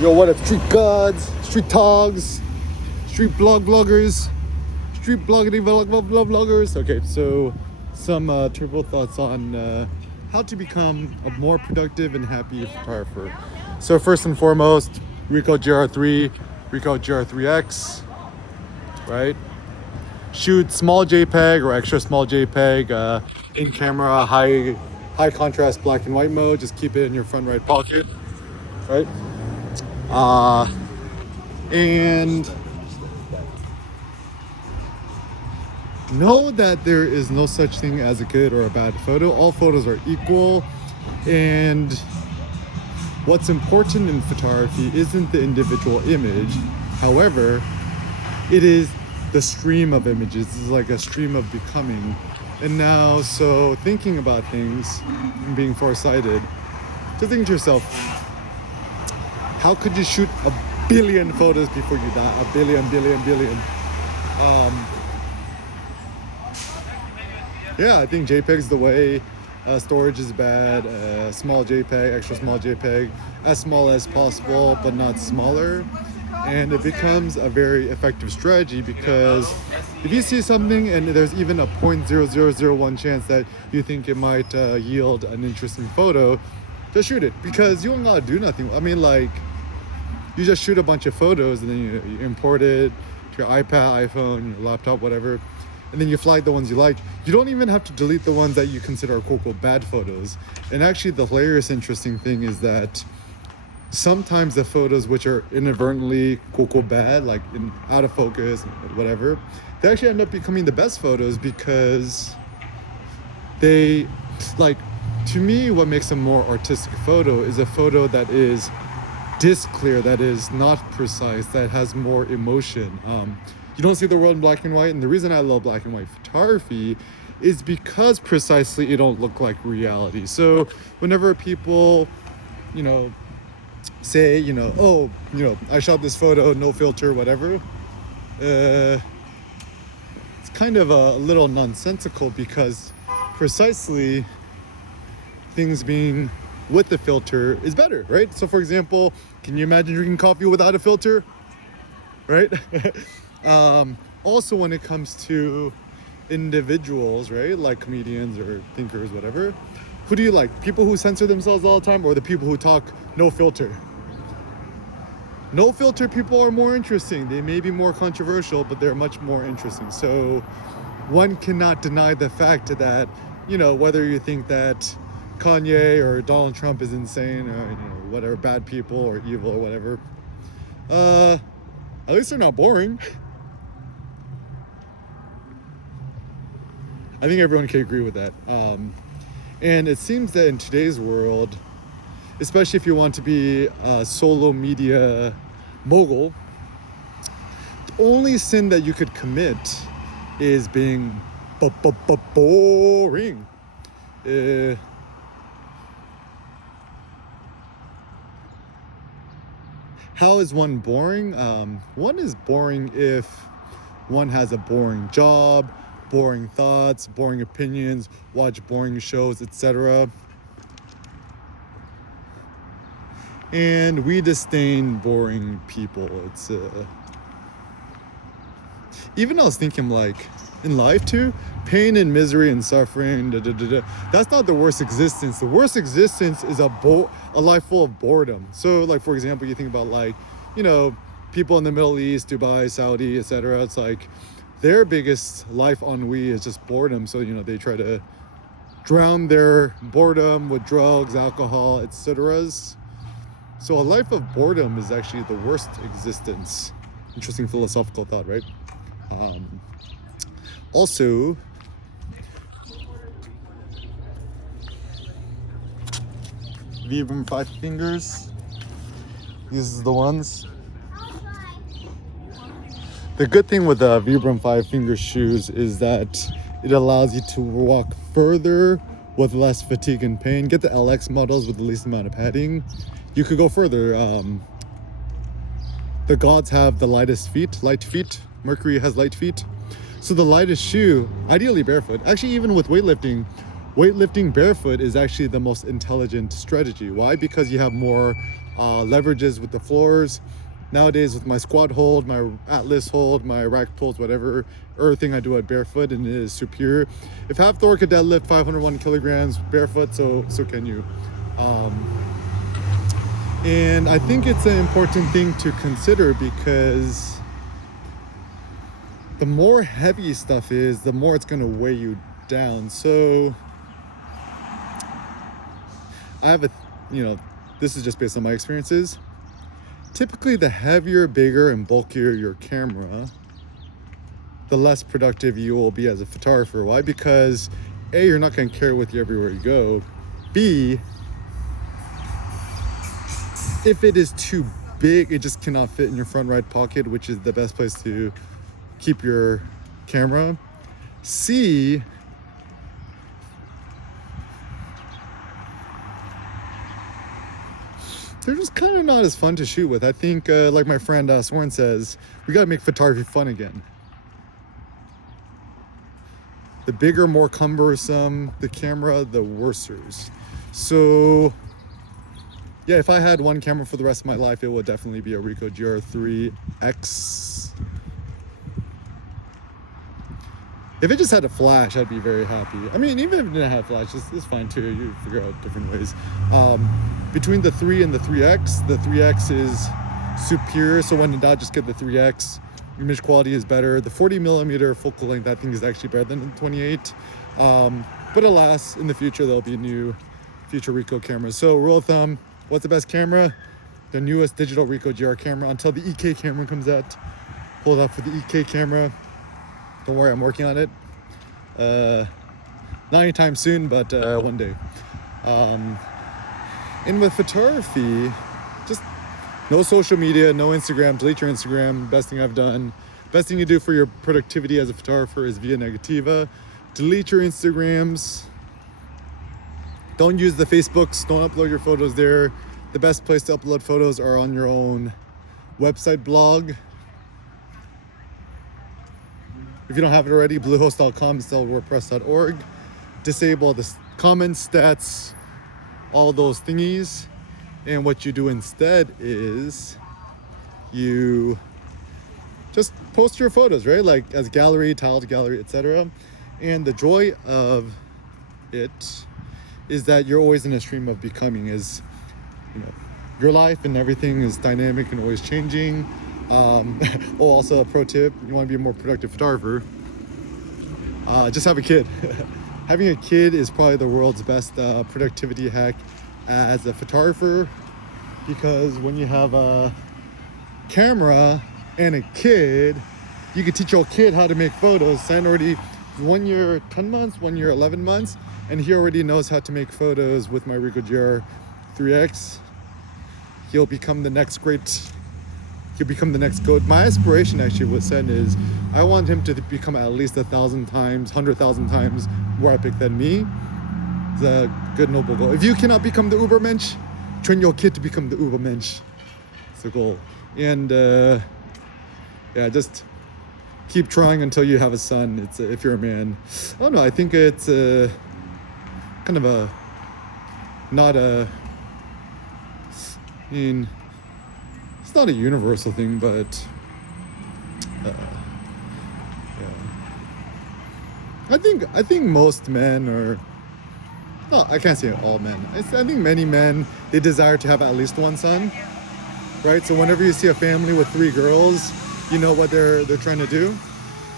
Yo, what up, street gods, street togs, street vloggers, street vloggers. Okay, so some turbo thoughts on how to become a more productive and happy photographer. So first and foremost, Ricoh GR3, Ricoh GR3X, right? Shoot small JPEG or extra small JPEG in camera, high contrast black and white mode. Just keep it in your front right pocket, right? And know that there is no such thing as a good or a bad photo. All photos are equal, and what's important in photography isn't the individual image. However, it is the stream of images. This is like a stream of becoming. And now, so thinking about things and being foresighted, to think to yourself, how could you shoot a billion photos before you die? A billion. Yeah, I think JPEG's the way. Storage is bad. Small JPEG, extra small JPEG, as small as possible, but not smaller. And it becomes a very effective strategy, because if you see something and there's even a 0.0001 chance that you think it might yield an interesting photo, just shoot it, because you don't gotta do nothing. I mean, like, you just shoot a bunch of photos and then you import it to your iPad, iPhone, your laptop, whatever, and then you flag the ones you like. You don't even have to delete the ones that you consider are quote bad photos. And actually, the hilarious, interesting thing is that sometimes the photos which are inadvertently quote bad, like out of focus, whatever, they actually end up becoming the best photos, because they, like, to me, what makes a more artistic photo is a photo that is disc clear, that is not precise, that has more emotion. You don't see the world in black and white, and the reason I love black and white photography is because precisely it don't look like reality. So whenever people, say, oh, I shot this photo, no filter, whatever, it's kind of a little nonsensical, because precisely things being with the filter is better, right? So for example, can you imagine drinking coffee without a filter, right? Also, when it comes to individuals, right, like comedians or thinkers, whatever, who do you like? People who censor themselves all the time, or the people who talk no filter? No filter people are more interesting. They may be more controversial, but they're much more interesting. So one cannot deny the fact that, whether you think that Kanye or Donald Trump is insane, or whatever, bad people or evil or whatever, at least they're not boring. I think everyone can agree with that. And it seems that in today's world, especially if you want to be a solo media mogul, the only sin that you could commit is being boring. How is one boring? One is boring if one has a boring job, boring thoughts, boring opinions, watch boring shows, etc. And we disdain boring people. It's even I was thinking, like, in life too, pain and misery and suffering, that's not the worst existence. The worst existence is a life full of boredom. So, like, for example, you think about, like, people in the Middle East, Dubai, Saudi, etc. It's like their biggest life ennui is just boredom. So, they try to drown their boredom with drugs, alcohol, etc. So a life of boredom is actually the worst existence. Interesting philosophical thought, right? Also, Vibram 5 fingers. These are the ones. The good thing with the Vibram 5 finger shoes is that it allows you to walk further with less fatigue and pain. Get the LX models with the least amount of padding. You could go further. The gods have the light feet. Mercury has light feet. So the lightest shoe, ideally barefoot. Actually, even with weightlifting, weightlifting barefoot is actually the most intelligent strategy. Why? Because you have more leverages with the floors. Nowadays with my squat hold, my Atlas hold, my rack pulls, whatever, everything I do at barefoot, and it is superior. If half Thor could deadlift 501 kilograms barefoot, so can you. And I think it's an important thing to consider, because the more heavy stuff is, the more it's going to weigh you down. So I have this is just based on my experiences. Typically, the heavier, bigger, and bulkier your camera, the less productive you will be as a photographer. Why? Because A, you're not going to carry it with you everywhere you go. B, if it is too big, it just cannot fit in your front right pocket, which is the best place to keep your camera. C, they're just kind of not as fun to shoot with. I think, like my friend Sworn says, we got to make photography fun again. The bigger, more cumbersome the camera, the worse. So, yeah, if I had one camera for the rest of my life, it would definitely be a Ricoh GR3X. If it just had a flash, I'd be very happy. I mean, even if it didn't have a flash, it's fine too. You figure out different ways. Between the 3 and the 3X, the 3X is superior. So when in doubt, just get the 3X. Image quality is better. The 40 millimeter focal length, I think, is actually better than the 28. But alas, in the future, there'll be new future Ricoh cameras. So rule of thumb, what's the best camera? The newest digital Ricoh GR camera until the EK camera comes out. Hold up for the EK camera. Don't worry, I'm working on it. Not anytime soon, but one day. And with photography, just no social media, no Instagram, delete your Instagram. Best thing I've done. Best thing you do for your productivity as a photographer is via negativa. Delete your Instagrams. Don't use the Facebooks. Don't upload your photos there. The best place to upload photos are on your own website blog. If you don't have it already, bluehost.com instead of wordpress.org. Disable the comments, stats, all those thingies. And what you do instead is you just post your photos, right? Like as gallery, tiled gallery, etc. And the joy of it is that you're always in a stream of becoming. Is, your life and everything is dynamic and always changing. Also a pro tip, you want to be a more productive photographer, just have a kid. Having a kid is probably the world's best productivity hack as a photographer, because when you have a camera and a kid, you can teach your kid how to make photos. Son already 1 year 10 months, 1 year 11 months, and he already knows how to make photos with my Ricoh GR3X. He'll become the next GOAT. My aspiration actually with Sen is I want him to become at least 1,000 times, 100,000 times more epic than me. It's a good, noble goal. If you cannot become the Ubermensch, train your kid to become the Ubermensch. It's the goal. And just keep trying until you have a son. It's if you're a man. I don't know. I think it's kind of a not a. I mean, it's not a universal thing, but I think most men are. No, I can't say all men. I think many men, they desire to have at least one son, right? So whenever you see a family with 3 girls, you know what they're trying to do,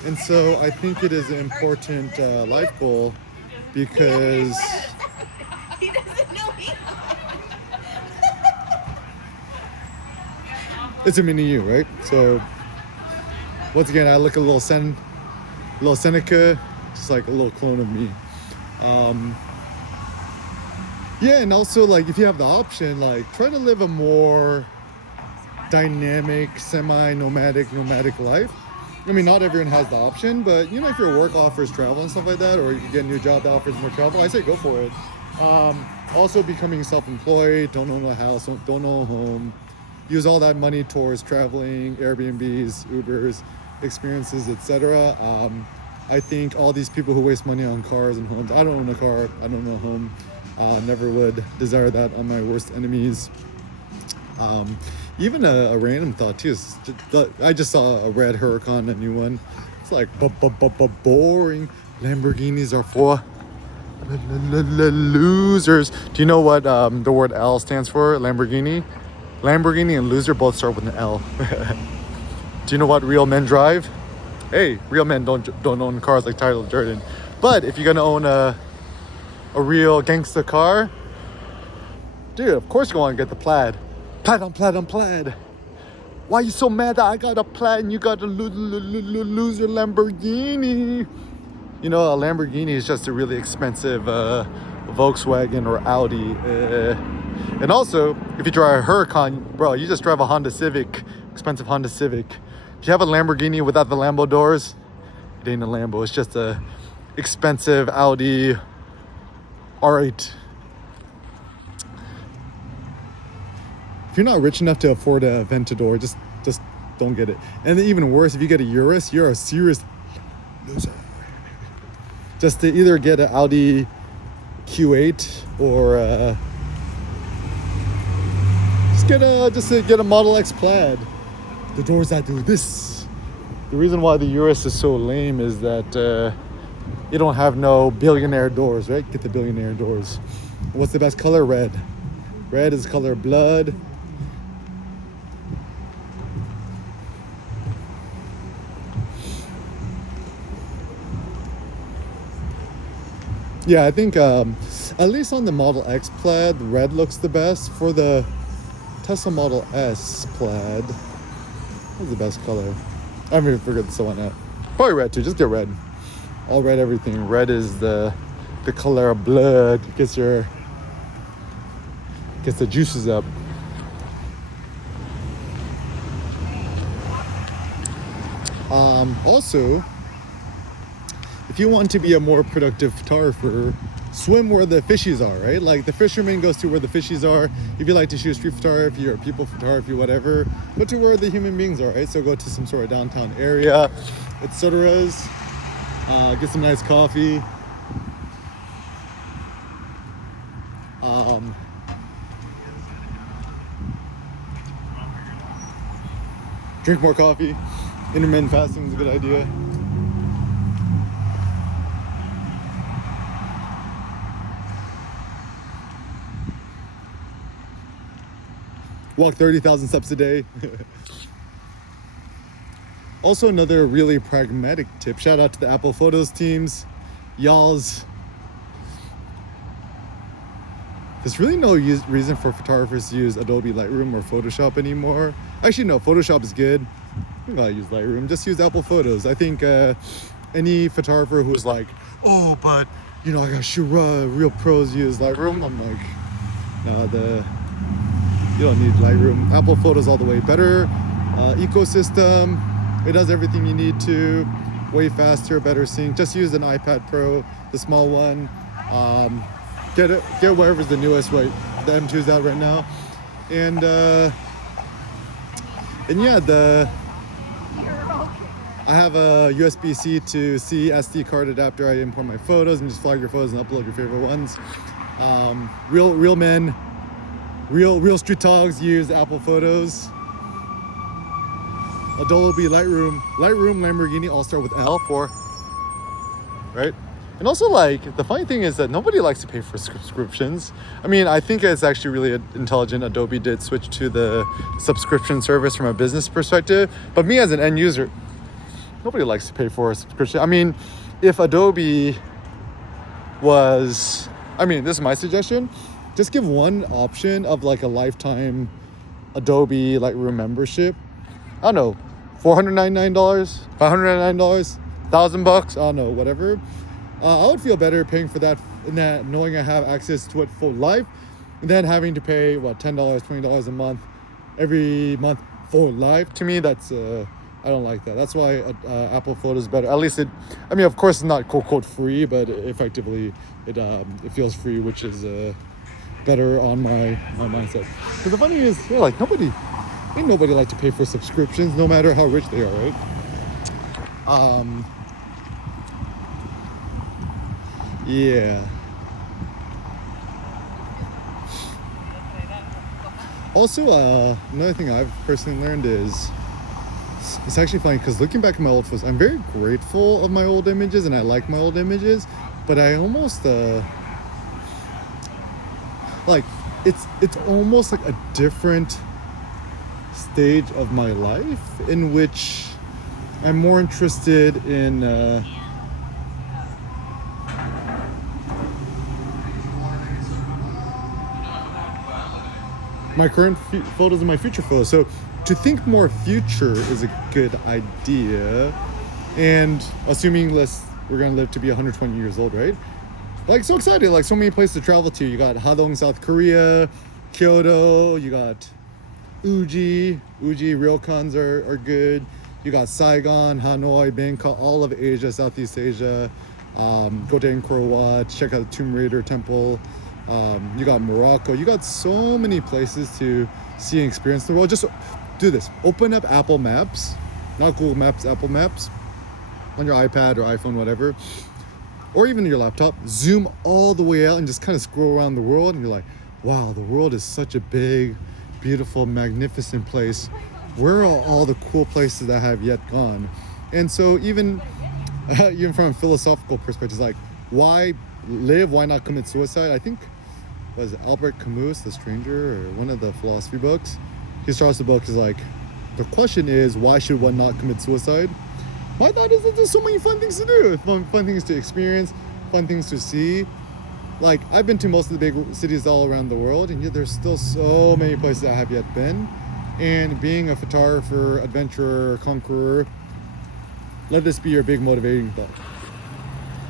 and so I think it is an important life goal, because he doesn't know me. it's a mini you, right? So once again, I look a little Seneca, just like a little clone of me. Yeah, and also like if you have the option, like try to live a more dynamic, semi-nomadic life. I mean, not everyone has the option, but if your work offers travel and stuff like that, or you can get a new job that offers more travel, I say go for it. Also becoming self-employed, don't own a house, don't own a home. Use all that money towards traveling, Airbnbs, Ubers, experiences, etc. I think all these people who waste money on cars and homes. I don't own a car. I don't own a home. Never would desire that on my worst enemies. Even a random thought too is I just saw a red Huracan, a new one. It's like boring. Lamborghinis are for losers. Do you know what the word L stands for? Lamborghini. Lamborghini and loser both start with an L. Do you know what real men drive? Hey, real men don't own cars like Tyler Durden. But if you're gonna own a real gangster car, dude, of course you want to get the plaid. Plaid on plaid on plaid. Why are you so mad that I got a plaid and you got a loser Lamborghini? You know, a Lamborghini is just a really expensive Volkswagen or Audi. And also, if you drive a Huracan, bro, you just drive a Honda Civic, expensive Honda Civic. If you have a Lamborghini without the Lambo doors, it ain't a Lambo. It's just a expensive Audi R8. If you're not rich enough to afford a Aventador, just don't get it. And then even worse, if you get a Urus, you're a serious loser. Just to either get an Audi Q8 or just to get a Model X Plaid. The doors that do this. The reason why the Urus is so lame is that you don't have no billionaire doors, right? Get the billionaire doors. What's the best color? Red. Red is the color of blood. Yeah, I think at least on the Model X Plaid, red looks the best. For the Tesla Model S Plaid, what's the best color? I haven't even figured this one out. Probably red too. Just get red. All red, everything. Red is the color of blood. Gets the juices up. Also, if you want to be a more productive photographer, swim where the fishies are, right? Like the fisherman goes to where the fishies are. If you like to shoot street photography or people photography, whatever, go to where the human beings are, right? So go to some sort of downtown area, etc. Get some nice coffee. Drink more coffee. Intermittent fasting is a good idea. Walk 30,000 steps a day. Also, another really pragmatic tip. Shout out to the Apple Photos teams. Y'all's. There's really no reason for photographers to use Adobe Lightroom or Photoshop anymore. Actually, no, Photoshop is good. You gotta use Lightroom. Just use Apple Photos. I think any photographer who's like, oh, but you know, I gotta shoot real pros use Lightroom. I'm like, no, you don't need Lightroom. Apple Photos all the way. Better ecosystem. It does everything you need to. Way faster, better sync. Just use an iPad Pro, the small one. Get whatever's the newest. Right, the M2's out right now, and yeah, I have a USB-C to C SD card adapter. I import my photos and just flag your photos and upload your favorite ones. Real men, real street dogs use Apple Photos. Adobe Lightroom, Lamborghini all start with L4, right? And also, like, the funny thing is that nobody likes to pay for subscriptions. I mean, I think it's actually really intelligent. Adobe did switch to the subscription service from a business perspective. But me as an end user, nobody likes to pay for a subscription. I mean, if Adobe was, this is my suggestion, just give one option of like a lifetime Adobe Lightroom membership. I don't know, $499, $599, $1,000, I don't know, whatever. I would feel better paying for that, and that knowing I have access to it full life, and then having to pay $10, $20 a month every month for life. To me, that's I don't like that. That's why Apple Photos is better. At least of course it's not quote free, but effectively it feels free, which is better on my mindset. Because the funny is, like nobody like to pay for subscriptions, no matter how rich they are, right? Yeah. Also, another thing I've personally learned is it's actually funny because looking back at my old photos, I'm very grateful of my old images and I like my old images, but I almost like it's almost like a different stage of my life in which I'm more interested in my current photos and my future photos. So to think more future is a good idea. And assuming we're gonna live to be 120 years old, right? Like so excited, like so many places to travel to. You got Hadong, South Korea, Kyoto, you got Uji, ryokans are good. You got Saigon, Hanoi, Bangkok, all of Asia, Southeast Asia. Go to Angkor Wat, check out the Tomb Raider temple. You got Morocco. You got so many places to see and experience the world. Just do this. Open up Apple Maps, not Google Maps, Apple Maps, on your iPad or iPhone, whatever, or even your laptop. Zoom all the way out and just kind of scroll around the world, and you're like, wow, the world is such a big, beautiful, magnificent place. Where are all the cool places that I have yet gone? And so even from a philosophical perspective, it's like, why live? Why not commit suicide? I think was Albert Camus, The Stranger, or one of the philosophy books. He starts the book is like, the question is, why should one not commit suicide? My thought is that there's so many fun things to do, fun things to experience, fun things to see. Like, I've been to most of the big cities all around the world, and yet there's still so many places I have yet been. And being a photographer, adventurer, conqueror, let this be your big motivating thought.